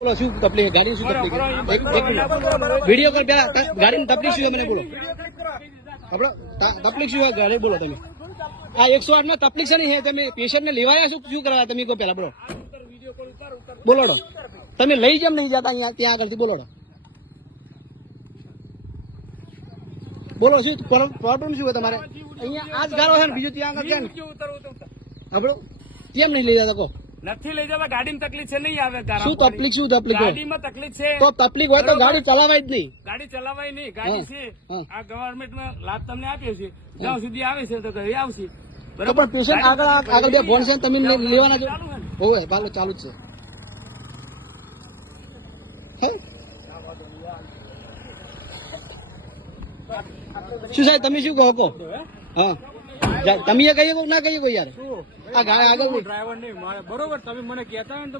બોલો શું તકલીફ ગાડી શું તકલીફ વિડીયો કોલ પેલા ગાડીની તકલીફ શું મને બોલો આપડે તકલીફ શું ગાડી બોલો તમે આ 108 ના તકલીફ છે ને તમે પેશન્ટ ને લેવાયા શું કરવા તમે કહો પેલા બોલો બોલો તમે લઈ જેમ નહીં જતા અહીંયા ત્યાં આગળથી બોલો બોલો શું પ્રોબ્લેમ શું હોય તમારે અહીંયા આ જ ગાળો છે ને બીજું ત્યાં આગળ છે ને આપણો કેમ નહીં લઈ જતા કહો નથી લઈ જવા ગાડીમાં તકલીફ છે નહીં આવે શું તકલીફ ગાડીમાં તકલીફ છે તો તકલીફ હોય તો ગાડી ચલાવાય જ નહીં ગાડી ચલાવાય નહીં ગાડી છે આ ગવર્મેન્ટમાં લાભ તમને આપ્યો છે જ્યાં સુધી આવે છે તો ઘરે આવશે તો પણ પેશન્ટ આગળ બે ફોન છે તમે લેવાના છો હોય ભાલો ચાલુ જ છે શું સાહેબ તમે શું કહો હા તમે કહીએ ના કહીએ યાર આ ગાડી આગળ ડ્રાઈવર નહીં બરોબર તમે મને કહેતા હોય ને તો